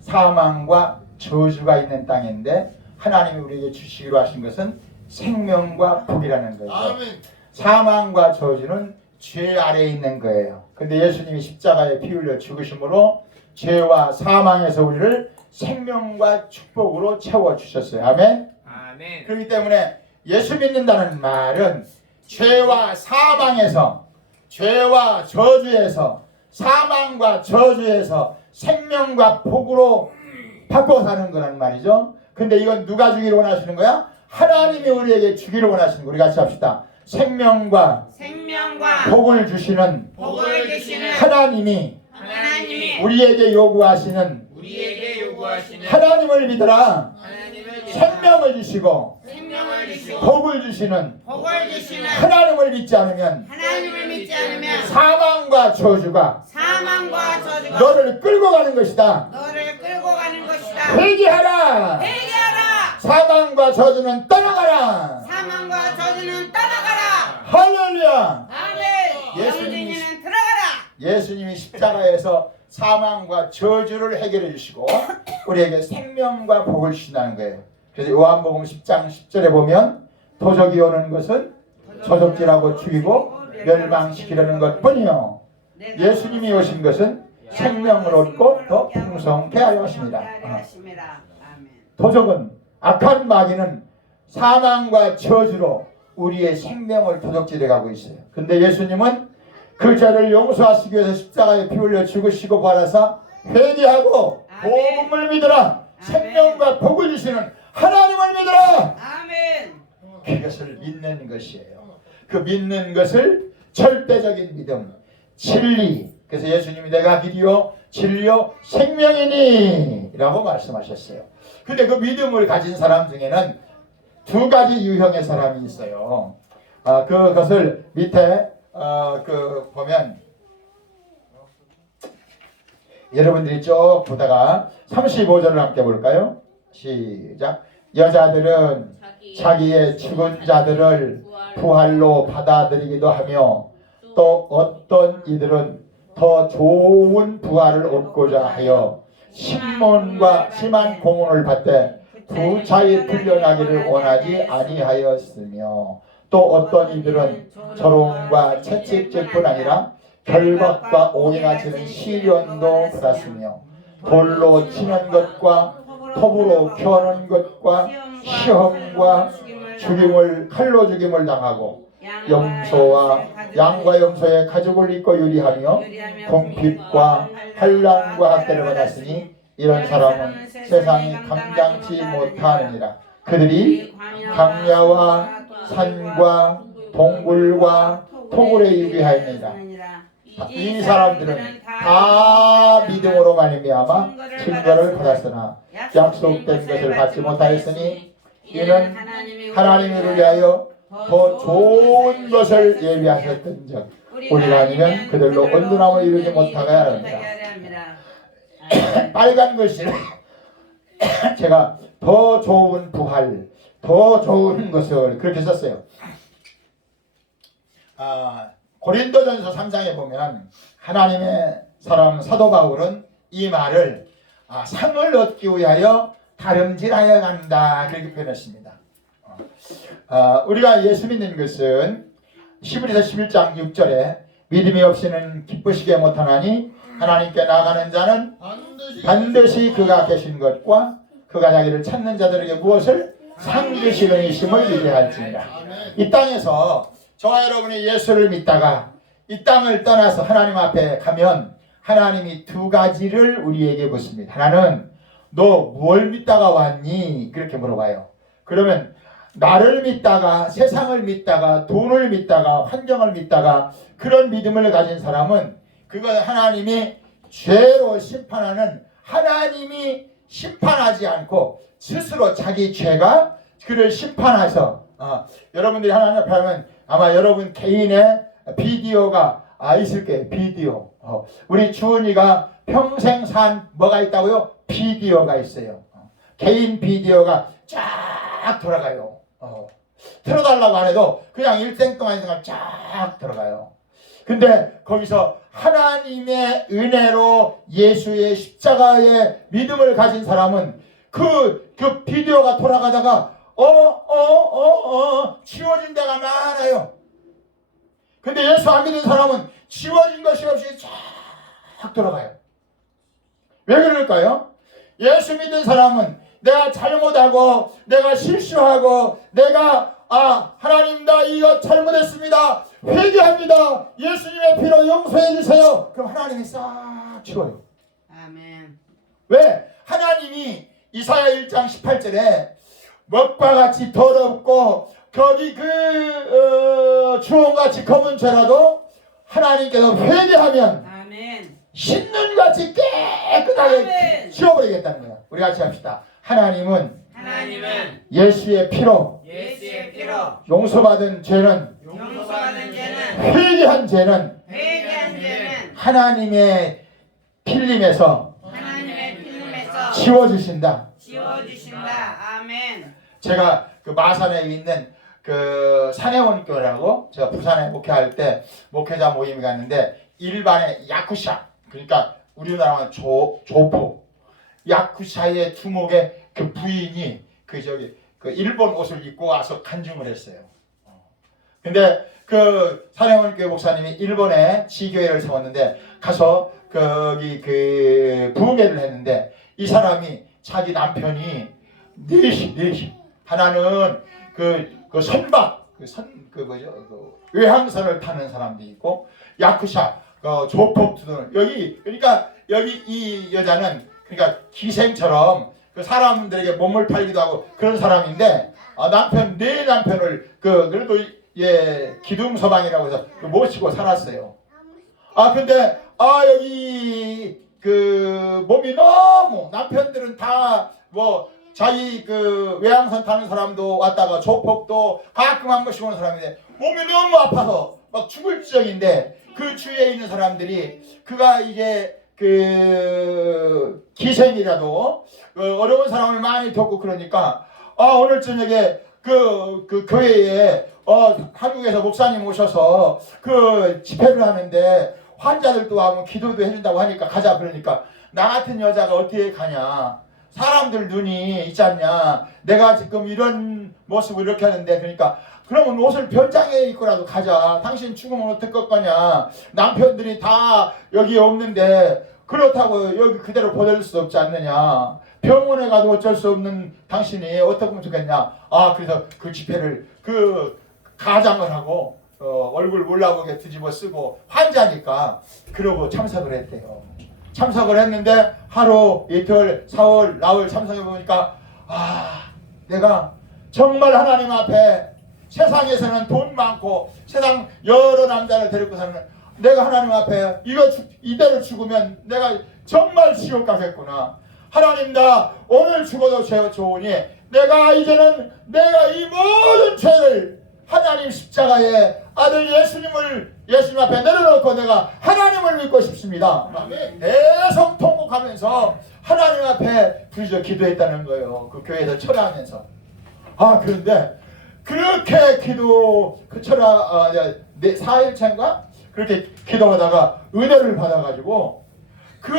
사망과 저주가 있는 땅인데 하나님이 우리에게 주시기로 하신 것은 생명과 복이라는 거죠. 아멘. 사망과 저주는 죄 아래에 있는 거예요. 근데 예수님이 십자가에 피 흘려 죽으심으로 죄와 사망에서 우리를 생명과 축복으로 채워주셨어요. 아멘. 아멘. 그렇기 때문에 예수 믿는다는 말은 죄와 사망에서, 죄와 저주에서, 사망과 저주에서 생명과 복으로 바꿔 사는 거란 말이죠. 근데 이건 누가 주기를 원하시는 거야? 하나님이 우리에게 주기를 원하시는 거. 우리 같이 합시다. 생명과 복을 주시는 하나님이 우리에게 요구하시는 하나님을 믿어라. 생명을 주시고 복을 주시는 하나님을 믿지 않으면 사망과 저주가 너를 끌고 가는 것이다. 회개하라. 사망과 저주는 떠나가라. 할렐루야. 예수님이 십자가에서 사망과 저주를 해결해 주시고 우리에게 생명과 복을 주신다는 거예요. 그래서 요한복음 10장 10절에 보면 도적이 오는 것은 저적질하고 죽이고 멸망시키려는 것뿐이요 예수님이 오신 것은 생명을 얻고 더 풍성케 하려 하십니다. 도적은, 악한 마귀는 사망과 저주로 우리의 생명을 도적질해 가고 있어요. 근데 예수님은 그 죄를 용서하시기 위해서 십자가에 피 흘려 죽으시고 부활하사 회개하고 복음을 믿으라. 생명과 복을 주시는 하나님을 믿으라. 그것을 믿는 것이에요. 그 믿는 것을 절대적인 믿음, 진리. 그래서 예수님이 내가 길이요 진리요 생명이니 라고 말씀하셨어요. 근데 그 믿음을 가진 사람 중에는 두 가지 유형의 사람이 있어요. 그것을 밑에 보면 여러분들이 쭉 보다가 35절을 함께 볼까요? 시작. 여자들은 자기의 죽은 자들을 부활로 받아들이기도 하며 또 어떤 이들은 더 좋은 부활을 얻고자 하여 심한 공헌을 받되 부차히 풀려나기를 원하지 아니하였으며 또 어떤 이들은 조롱과 채찍질뿐 아니라 결박과 오해가 지는 시련도 받았으며 돌로 치는 것과 톱으로 켜는 것과 시험과 칼로 죽임을 당하고 양과 염소의 가죽을 입고 유리하며 궁핍과 환난과 학대를 받았으니 이런 사람은 세상이 감당치 못하느니라. 그들이 강야와 산과 동굴과 토굴에 유비하였느니라. 이 사람들은 다 믿음으로 말미암아 증거를 받았으나 약속된 것을 받지 못하였으니 이는 하나님을 위하여 더 좋은 것을 예비하셨던즉 우리가 아니면 그들로 온전함을 이루지 못하게 하리라. 빨간 글씨를 제가 더 좋은 부활, 더 좋은 것을 그렇게 썼어요. 고린도전서 3장에 보면 하나님의 사람 사도 바울은 이 말을 상을 얻기 위하여 다름질하여 간다 그렇게 표현했습니다. 우리가 예수 믿는 것은 히브리서 11장 6절에 믿음이 없이는 기쁘시게 못하나니 하나님께 나가는 자는 반드시 그가 계신 것과 그가 자기를 찾는 자들에게 무엇을 상 주시는 이심을 위대할지니라. 이 땅에서 저와 여러분이 예수를 믿다가 이 땅을 떠나서 하나님 앞에 가면 하나님이 두 가지를 우리에게 묻습니다. 하나는 너 뭘 믿다가 왔니? 그렇게 물어봐요. 그러면 나를 믿다가 세상을 믿다가 돈을 믿다가 환경을 믿다가 그런 믿음을 가진 사람은 그건 하나님이 죄로 심판하는 하나님이 심판하지 않고 스스로 자기 죄가 그를 심판해서 여러분들이 하나님 앞에 하면 아마 여러분 개인의 비디오가 있을 거예요. 비디오. 우리 주은이가 평생 산 뭐가 있다고요? 비디오가 있어요. 개인 비디오가 쫙 돌아가요. 틀어달라고 안 해도 그냥 일생 동안 쫙 들어가요. 근데 거기서 하나님의 은혜로 예수의 십자가의 믿음을 가진 사람은 그 그 비디오가 돌아가다가 지워진 데가 많아요. 근데 예수 안 믿는 사람은 지워진 것이 없이 쫙 돌아가요. 왜 그럴까요? 예수 믿는 사람은 내가 잘못하고 내가 실수하고 내가 하나님 나 이거 잘못했습니다. 회개합니다. 예수님의 피로 용서해 주세요. 그럼 하나님이 싹 지워요. 아멘. 왜? 하나님이 이사야 1장 18절에 먹과 같이 더럽고 거기 주홍같이 검은 죄라도 하나님께서 회개하면 아멘. 신눈같이 깨끗하게 아멘. 지워버리겠다는 거야. 우리 같이 합시다. 하나님은 예수의 피로 예수의 피로 용서받은 죄는 용서받은 죄는 회개한 죄는 회개한 죄는 하나님의 필림에서 하나님의 필름에서 지워주신다. 지워주신다. 아멘. 제가 그 마산에 있는 그 산해원교라고 제가 부산에 목회할 때 목회자 모임이 갔는데 일반의 야쿠샤, 그러니까 우리나라 조포 야쿠샤의 두목의 그 부인이 그 일본 옷을 입고 와서 간증을 했어요. 근데 그 산해원교회 목사님이 일본에 지교회를 세웠는데 가서 거기 그 부흥회를 했는데 이 사람이 자기 남편이 넷이 하나는 그 선박 외항선을 타는 사람도 있고 야쿠샤 조폭들 그러니까 여기 이 여자는 그러니까 기생처럼 그 사람들에게 몸을 팔기도 하고 그런 사람인데 네 남편을 그래도 기둥서방이라고 해서 모시고 살았어요. 근데 여기 그 몸이 너무 남편들은 다 뭐 자기 그 외항선 타는 사람도 왔다가 조폭도 가끔 한 번씩 오는 사람인데 몸이 너무 아파서 막 죽을 지경인데 그 주위에 있는 사람들이 그가 이제 그 기생이라도 어려운 사람을 많이 돕고 그러니까 오늘 저녁에 그 교회에 한국에서 목사님 오셔서 그 집회를 하는데 환자들도 와면 기도도 해준다고 하니까 가자. 그러니까 나 같은 여자가 어떻게 가냐, 사람들 눈이 있지 않냐, 내가 지금 이런 모습을 이렇게 하는데, 그러니까 그러면 옷을 변장해 입고라도 가자. 당신 죽으면 어떡 거냐, 남편들이 다 여기 없는데 그렇다고 여기 그대로 보낼 수 없지 않느냐, 병원에 가도 어쩔 수 없는 당신이 어떻게 하면 좋겠냐. 그래서 그 집회를 가장을 하고 얼굴 몰라보게 뒤집어 쓰고 환자니까 그러고 참석을 했대요. 참석을 했는데 하루, 이틀, 4월, 나흘 참석해 보니까 내가 정말 하나님 앞에 세상에서는 돈 많고 세상 여러 남자를 데리고 사는 내가 하나님 앞에 이대로 죽으면 내가 정말 지옥 가겠구나. 하나님 나 오늘 죽어도 좋으니 내가 이제는 내가 이 모든 죄를 하나님 십자가에 아들 예수님 앞에 내려놓고 내가 하나님을 믿고 싶습니다. 내성 통곡하면서 하나님 앞에 부르짖어 기도했다는 거예요. 그 교회에서 철회하면서. 그런데 그렇게 철야 4일차인가 그렇게 기도하다가 은혜를 받아가지고 그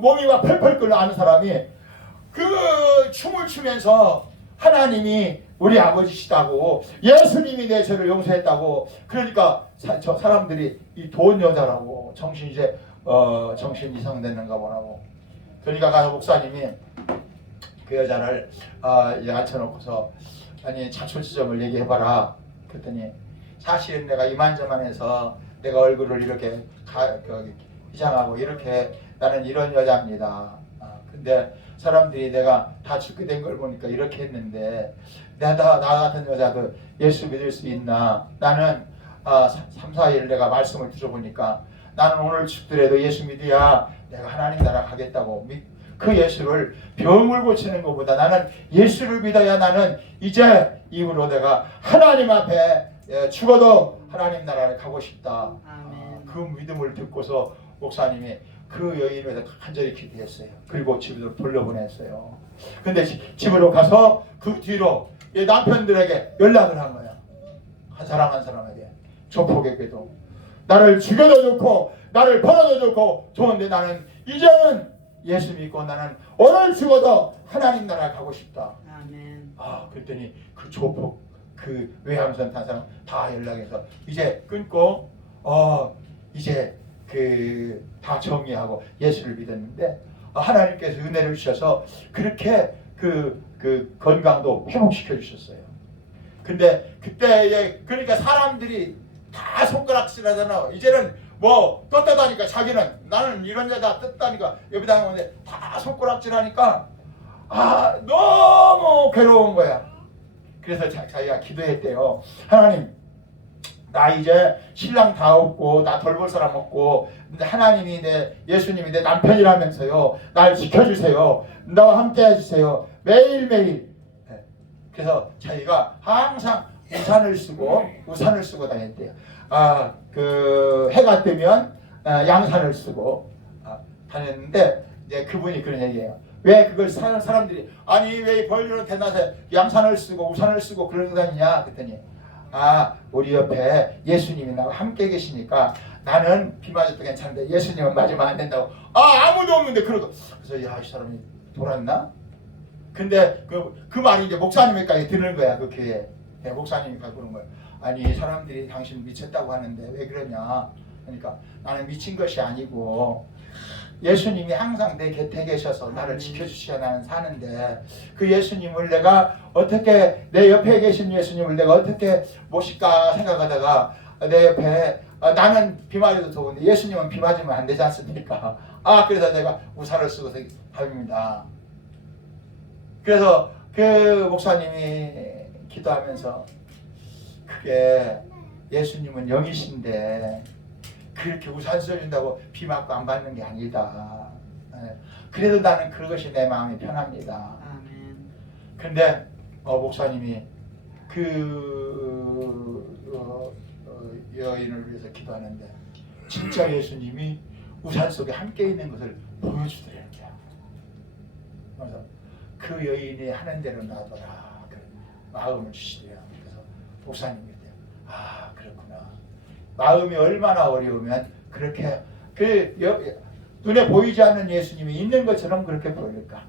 몸이 막 펄펄 끓는 아는 사람이 그 춤을 추면서 하나님이 우리 아버지시다고, 예수님이 내 죄를 용서했다고. 그러니까 저 사람들이 이 돈 여자라고 정신 이상됐는가 보라고. 그러니까 가서 목사님이 그 여자를 앉혀놓고서 아니 자초지정을 얘기해봐라. 그랬더니 사실은 내가 이만저만해서 내가 얼굴을 이렇게 이상하고 이렇게 나는 이런 여자입니다. 근데 사람들이 내가 다 죽게 된 걸 보니까 이렇게 했는데 나 같은 여자도 예수 믿을 수 있나? 나는 3, 4일 내가 말씀을 들어보니까 나는 오늘 죽더라도 예수 믿어야 내가 하나님 나라 가겠다고. 그 예수를 병을 고치는 것보다 나는 예수를 믿어야 나는 이제 이후로 내가 하나님 앞에 죽어도 하나님 나라를 가고 싶다. 그 믿음을 듣고서 목사님이 그 여인을 위해서 간절히 기도했어요. 그리고 집으로 돌려보냈어요. 근데 집으로 가서 그 뒤로 남편들에게 연락을 한 거야. 한 사람 한 사람에게. 조폭에게도 나를 죽여도 좋고 나를 벌어도 좋고 좋은데 나는 이제는 예수 믿고 나는 오늘 죽어도 하나님 나라 가고 싶다. 아멘. 그랬더니 그 조폭 그 외항선 탄 사람 다 연락해서 이제 끊고 이제 그 다 정리하고 예수를 믿었는데 하나님께서 은혜를 주셔서 그렇게 그 건강도 회복시켜 주셨어요. 근데 그때에 그러니까 사람들이 다 손가락질하잖아. 이제는 뭐 떴다니까 자기는 나는 이런 여자 떴다니까 여기다 하는데 다 손가락질하니까 너무 괴로운 거야. 그래서 자기가 기도했대요. 하나님, 나 이제 신랑 다 없고 나 돌볼 사람 없고 근데 하나님이 예수님이 내 남편이라면서요. 날 지켜주세요. 나와 함께 해주세요. 매일매일. 그래서 자기가 항상 우산을 쓰고 다녔대요. 그 해가 뜨면 양산을 쓰고 다녔는데 이제 그분이 그런 얘기예요. 왜 그걸 사람들이 아니 왜 벌리로 대낮에 양산을 쓰고 우산을 쓰고 그러고 다니냐 그랬더니 우리 옆에 예수님이 나와 함께 계시니까 나는 비 맞아도 괜찮은데 예수님은 맞으면 안 된다고. 아무도 없는데 그러고 그래서 야, 이 사람이 돌았나? 근데 그 말이 이제 목사님에까지 들은 거야. 그 교회에 목사님이 가서 그런 거야. 아니 사람들이 당신 미쳤다고 하는데 왜 그러냐. 그러니까 나는 미친 것이 아니고 예수님이 항상 내 곁에 계셔서 나를 지켜주셔야 나는 사는데 그 예수님을 내가 어떻게 내 옆에 계신 예수님을 내가 어떻게 모실까 생각하다가 내 옆에 나는 비 맞아도 더운데 예수님은 비 맞으면 안 되지 않습니까? 그래서 내가 우산을 쓰고 다닙니다. 그래서 그 목사님이 기도하면서 그게 예수님은 영이신데 그렇게 우산 써준다고 비 맞고 안 받는 게 아니다. 그래도 나는 그것이 내 마음이 편합니다. 아멘. 근데 목사님이 여인을 위해서 기도하는데 진짜 예수님이 우산 속에 함께 있는 것을 보여주더라는 거야. 그래서 그 여인이 하는 대로 나더라. 그 마음을 주시대요. 그래서 목사님이 그래요. 그렇구나. 마음이 얼마나 어려우면 그렇게 눈에 보이지 않는 예수님이 있는 것처럼 그렇게 보일까.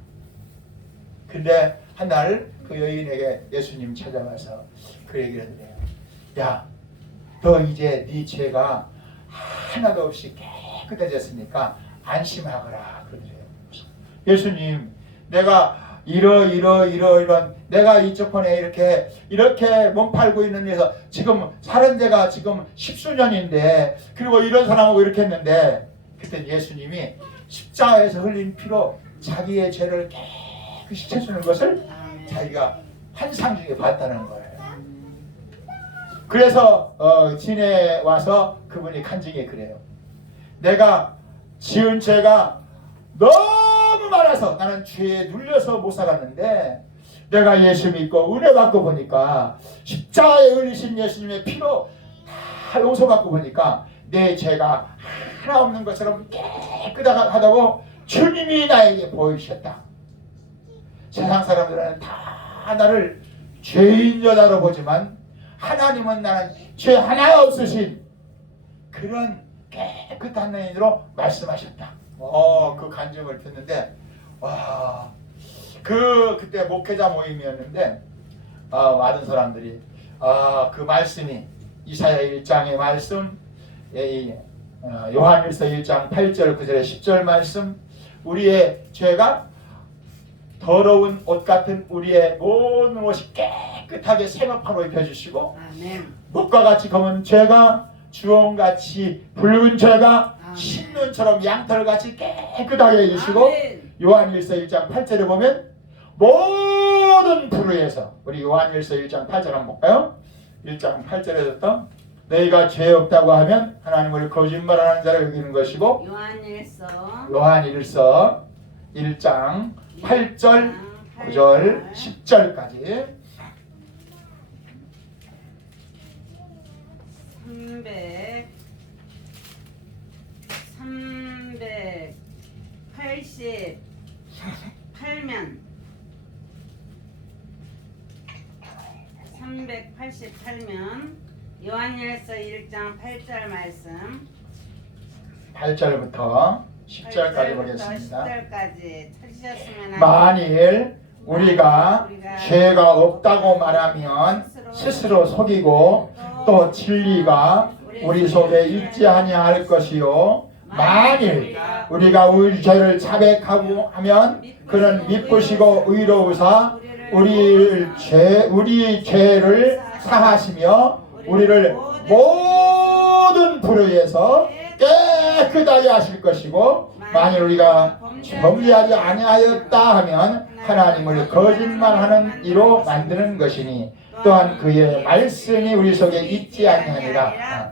근데 한 날 그 여인에게 예수님 찾아와서 그 얘기를 해드려요. 야, 너 이제 네 죄가 하나도 없이 깨끗해졌으니까 안심하거라. 그러더래요. 예수님, 내가 이런 내가 이쪽 편에 이렇게 몸 팔고 있는 데서 지금 사는 데가 지금 10수년인데 그리고 이런 사람하고 이렇게 했는데 그때 예수님이 십자가에서 흘린 피로 자기의 죄를 깨끗이 채주는 것을 자기가 환상 중에 봤다는 거예요. 그래서 진에 와서 그분이 간증에 그래요. 내가 지은 죄가 너무 많아서 나는 죄에 눌려서 못 살았는데 내가 예수 믿고 은혜 받고 보니까 십자가에 흘리신 예수님의 피로 다 용서받고 보니까 내 죄가 하나 없는 것처럼 깨끗하다고 주님이 나에게 보이셨다. 세상 사람들은 다 나를 죄인 여자로 보지만 하나님은 나는 죄 하나 없으신 그런 깨끗한 여인으로 말씀하셨다. 그 간증을 듣는데 그때 목회자 모임이었는데 많은 사람들이 그 말씀이 이사야 1장의 말씀, 요한일서 1장 8절 9절에 10절 말씀, 우리의 죄가 더러운 옷 같은 우리의 모든 옷이 깨끗하게 새벽으로 입혀주시고 아멘. 목과 같이 검은 죄가 주홍같이 붉은 죄가 신눈처럼 양털같이 깨끗하게 해주시고 아멘. 요한일서 1장 8절에 보면 모든 불의에서 우리 요한일서 1장 8절 한번 볼까요? 1장 8절에서 너희가 죄 없다고 하면 하나님을 거짓말하는 자를 여기는 것이고 요한일서 1장 8절 9절 10절까지 388면 요한일서 1장 8절 말씀 8절부터 10절까지 보겠습니다. 10절까지 찾으셨으면 만일 우리가 죄가 없다고 말하면 스스로 속이고 또 진리가 우리 속에 있지 아니할 것이요 만일 우리가 우리 죄를 자백하고 하면 그는 미쁘시고 의로우사 우리 죄를 사하시며 우리를 모든 불의에서 깨끗하게 하실 것이고 만일 우리가 범죄하지 아니하였다 하면 하나님을 거짓말하는 이로 만드는 것이니 또한 그의 말씀이 우리 속에 있지 아니하니라.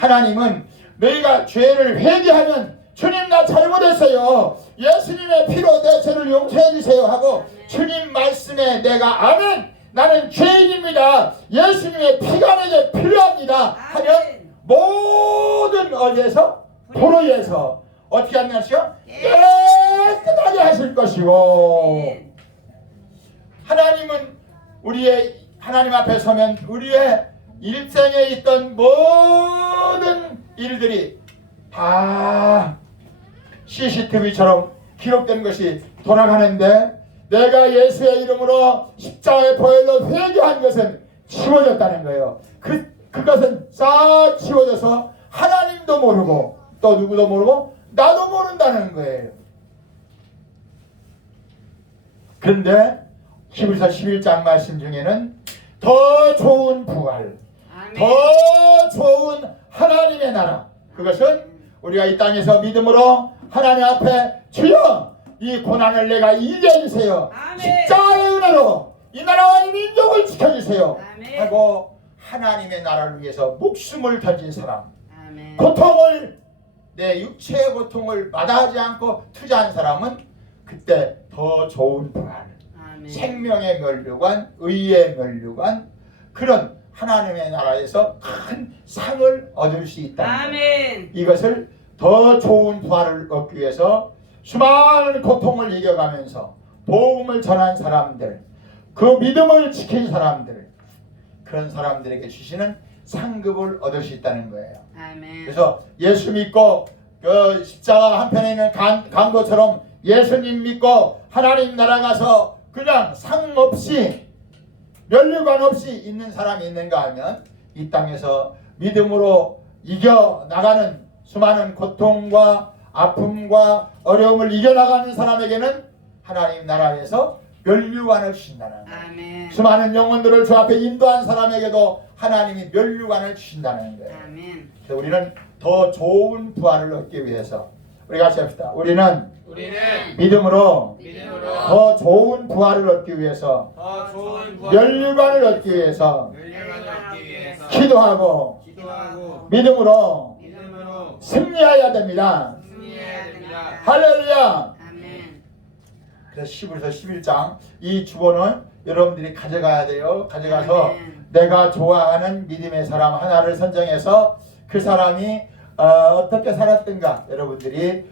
하나님은 너희가 죄를 회개하면 주님 나 잘못했어요. 예수님의 피로 내 죄를 용서해 주세요 하고 주님 말씀에 내가 아멘 나는 죄인입니다. 예수님의 피가 내게 필요합니다 하면 모든 어디에서 불의에서 어떻게 하냐시요? 깨끗하게 하실 것이고 하나님은 하나님 앞에 서면 우리의 일생에 있던 모든 일들이 다 CCTV처럼 기록된 것이 돌아가는데 내가 예수의 이름으로 십자가의 보혈로 회개한 것은 지워졌다는 거예요. 그것은 싹 지워져서 하나님도 모르고 또 누구도 모르고 나도 모른다는 거예요. 그런데 히브리서 11장 말씀 중에는 더 좋은 부활, 더 좋은 하나님의 나라, 그것은 우리가 이 땅에서 믿음으로 하나님 앞에 주여 이 고난을 내가 이기게 해주세요. 십자가의 은혜로 이 나라와 이 민족을 지켜주세요 하고 하나님의 나라를 위해서 목숨을 던진 사람, 고통을 내 육체의 고통을 마다하지 않고 투자한 사람은 그때 더 좋은 부활, 생명의 면류관, 의의 면류관 그런 하나님의 나라에서 큰 상을 얻을 수 있다. 이것을 더 좋은 부활을 얻기 위해서 수많은 고통을 이겨가면서 복음을 전한 사람들, 그 믿음을 지킨 사람들, 그런 사람들에게 주시는 상급을 얻을 수 있다는 거예요. 그래서 예수 믿고 그 십자가 한편에 있는 강도처럼 예수님 믿고 하나님 나라 가서 그냥 상 없이 면류관 없이 있는 사람이 있는가 하면 이 땅에서 믿음으로 이겨나가는 수많은 고통과 아픔과 어려움을 이겨나가는 사람에게는 하나님 나라에서 면류관을 주신다는 거예요. 수많은 영혼들을 주 앞에 인도한 사람에게도 하나님이 면류관을 주신다는 거예요. 그래서 우리는 더 좋은 부활을 얻기 위해서 우리 같이 합시다. 우리는 믿음으로 더 좋은 부활을 얻기 위해서 면류관을 얻기 위해서 기도하고 믿음으로 승리해야 됩니다. 할렐루야. 그래서 히브리서 11장 이 주보는 여러분들이 가져가야 돼요. 가져가서 내가 좋아하는 믿음의 사람 하나를 선정해서 그 사람이 어떻게 살았던가 여러분들이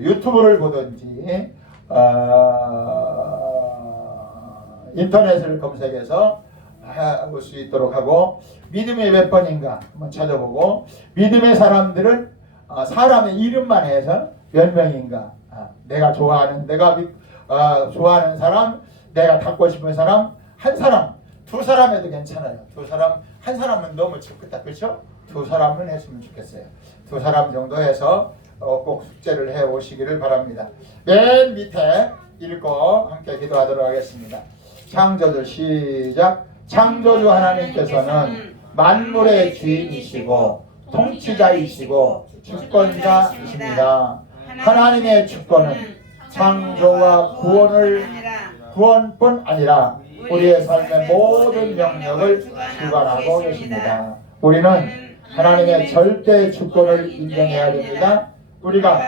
유튜브를 보든지 인터넷을 검색해서 볼 수 있도록 하고 믿음이 몇 번인가 한번 찾아보고 믿음의 사람들은 사람의 이름만 해서 몇 명인가 내가 좋아하는 좋아하는 사람 내가 닮고 싶은 사람 한 사람 두 사람에도 괜찮아요. 두 사람 한 사람은 너무 좋겠다 그렇죠? 두 사람은 했으면 좋겠어요. 두 사람 정도 해서 꼭 숙제를 해 오시기를 바랍니다. 맨 밑에 읽고 함께 기도하도록 하겠습니다. 창조주 시작. 창조주 하나님께서는 만물의 주인이시고 통치자이시고 주권자이십니다. 하나님의 주권은 창조와 구원뿐 아니라 우리의 삶의 모든 영역을 주관하고 계십니다. 우리는 하나님의 절대 주권을 인정해야 됩니다. 우리가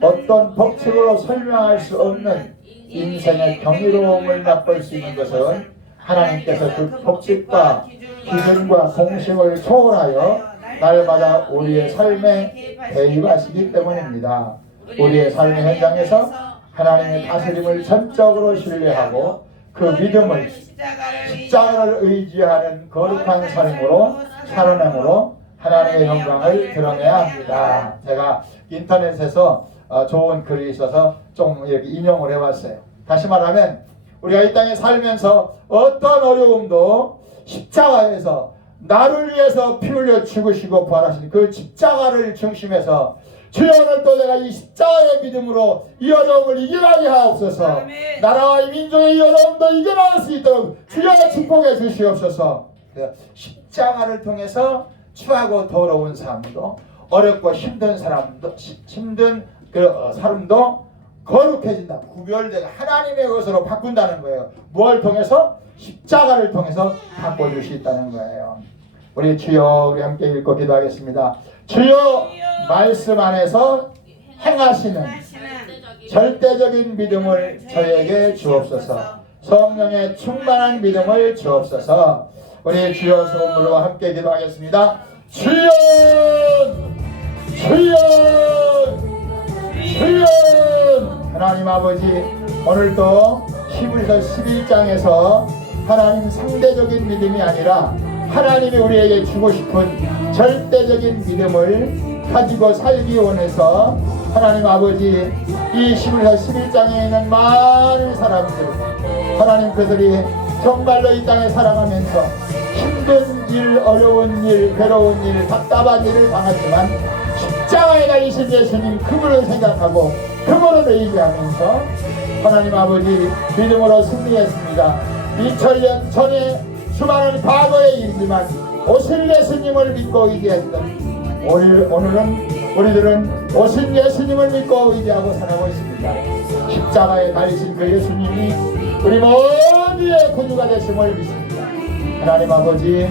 어떤 법칙으로 설명할 수 없는 인생의 경이로움을 맛볼 수 있는 것은 하나님께서 그 법칙과 기준과 공식을 초월하여 날마다 우리의 삶에 대입하시기 때문입니다. 우리의 삶의 현장에서 하나님의 다스림을 전적으로 신뢰하고 그 믿음을 십자가를 의지하는 거룩한 삶으로 살아내므로 하나님의 영광을 드러내야 합니다. 제가 인터넷에서 좋은 글이 있어서 좀 이렇게 인용을 해봤어요. 다시 말하면 우리가 이 땅에 살면서 어떤 어려움도 십자가에서 나를 위해서 피 흘려 죽으시고 부활하신 그 십자가를 중심해서 주여 오늘도 내가 이 십자가의 믿음으로 이 어려움을 이겨나게 하옵소서. 아멘. 나라와 이 민족의 이 어려움도 이겨나갈 수 있도록 주여 축복해 주시옵소서. 십자가를 통해서 추하고 더러운 삶도 어렵고 힘든 사람도 힘든 삶도 거룩해진다. 구별되고 하나님의 것으로 바꾼다는 거예요. 무엇을 통해서? 십자가를 통해서 바꿔줄 수 있다는 거예요. 우리 주여 우리 함께 읽고 기도하겠습니다. 주여 말씀 안에서 행하시는 절대적인 믿음을 저에게 주옵소서. 성령의 충만한 믿음을 주옵소서. 우리 주여 소문으로 함께 기도하겠습니다. 주여 주여 주여. 하나님 아버지 오늘도 히브리서 11장에서 하나님 상대적인 믿음이 아니라 하나님이 우리에게 주고 싶은 절대적인 믿음을 가지고 살기 원해서 하나님 아버지 이 히브리서 11장에 있는 많은 사람들 하나님 그들이 정말로 이 땅에 살아가면서 힘든 일, 어려운 일, 괴로운 일, 답답한 일을 당하지만 십자가에 달리신 예수님 그분을 생각하고 그분을 의지하면서 하나님 아버지 믿음으로 승리했습니다. 2000년 전에 수많은 과거의 일이지만 오실 예수님을 믿고 의지했던 오늘은 우리들은 오신 예수님을 믿고 의지하고 살아가고 있습니다. 십자가에 달리신 그 예수님이 우리 모두의 구주가 되심을 믿습니다. 하나님 아버지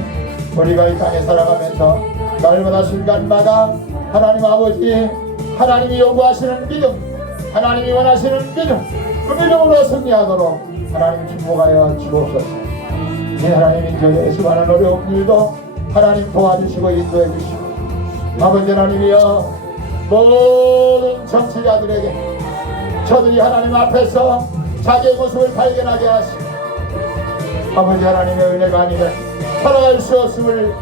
우리가 이 땅에 살아가면서 날마다 순간마다 하나님 아버지 하나님이 요구하시는 믿음 하나님이 원하시는 믿음 그 믿음으로 승리하도록 하나님 축복하여 주옵소서. 이 하나님 인정에 수많은 어려운 일도 하나님 도와주시고 인도해 주시고 아버지 하나님이여 모든 정치자들에게 저들이 하나님 앞에서 자기의 모습을 발견하게 하시고 아버지 하나님의 은혜가 아니면 살아갈 수 없음을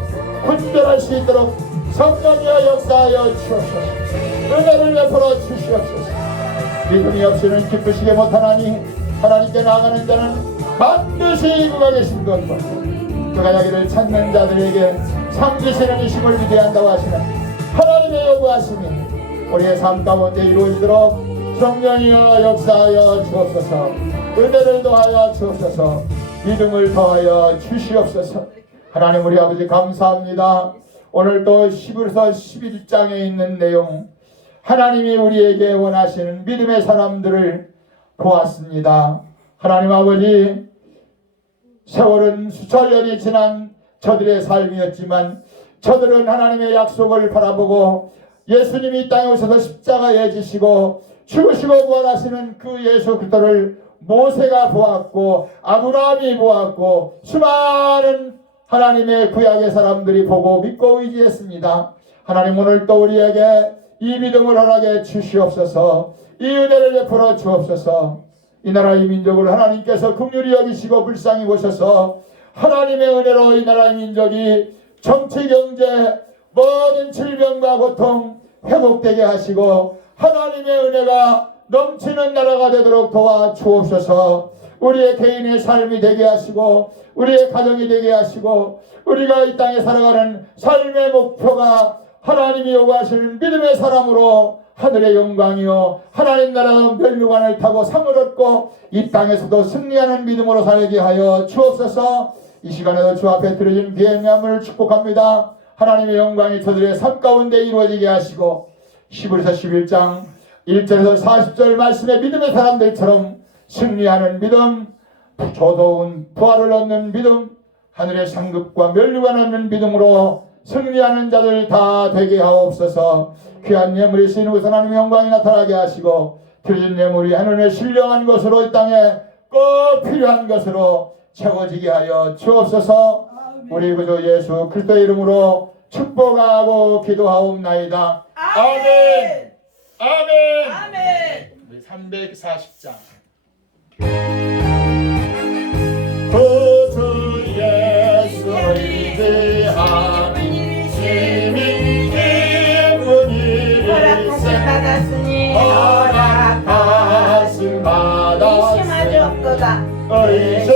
분별할 수 있도록 성령이여 역사하여 주옵소서. 은혜를 베풀어 주시옵소서. 믿음이 없이는 기쁘시게 못하나니 하나님께 나아가는 자는 반드시 그가 계신 것과 그가 자기를 찾는 자들에게 상 주시는 이심을 위대한다고 하시는 하나님의 요구하심이 우리의 삶 가운데 이루어지도록 성령이여 역사하여 주옵소서. 은혜를 더하여 주옵소서. 믿음을 더하여 주시옵소서. 하나님 우리 아버지 감사합니다. 오늘도 히브리서 11장에 있는 내용 하나님이 우리에게 원하시는 믿음의 사람들을 보았습니다. 하나님 아버지 세월은 수천 년이 지난 저들의 삶이었지만 저들은 하나님의 약속을 바라보고 예수님이 이 땅에 오셔서 십자가에 지시고 죽으시고 부활하시는 그 예수 그리스도를 모세가 보았고 아브라함이 보았고 수많은 하나님의 구약의 사람들이 보고 믿고 의지했습니다. 하나님 오늘 또 우리에게 이 믿음을 허락해 주시옵소서. 이 은혜를 베풀어 주옵소서. 이 나라 이 민족을 하나님께서 긍휼히 여기시고 불쌍히 보셔서 하나님의 은혜로 이 나라의 민족이 정치 경제 모든 질병과 고통 회복되게 하시고 하나님의 은혜가 넘치는 나라가 되도록 도와 주옵소서. 우리의 개인의 삶이 되게 하시고 우리의 가정이 되게 하시고 우리가 이 땅에 살아가는 삶의 목표가 하나님이 요구하시는 믿음의 사람으로 하늘의 영광이요 하나님 나라의 멸류관을 타고 상을 얻고 이 땅에서도 승리하는 믿음으로 살게 하여 주옵소서. 이 시간에도 주 앞에 드려진 귀한 예물을 축복합니다. 하나님의 영광이 저들의 삶 가운데 이루어지게 하시고 히브리서 11장 1절에서 40절 말씀의 믿음의 사람들처럼 승리하는 믿음, 조도운 부활을 얻는 믿음, 하늘의 상급과 멸류관 얻는 믿음으로 승리하는 자들 다 되게 하옵소서. 귀한 예물이 쓰이는 곳에 하나님의 영광이 나타나게 하시고 드려진 예물이 하늘의 신령한 것으로 이 땅에 꼭 필요한 것으로 채워지게 하여 주옵소서. 우리 구주 예수 그리스도의 이름으로 축복하고 기도하옵나이다. 아멘. 아멘. 아멘. 340장 구주 예수를 위한 힘이 받았으니 허락하심 받았으니 의심하지 없도다. 의심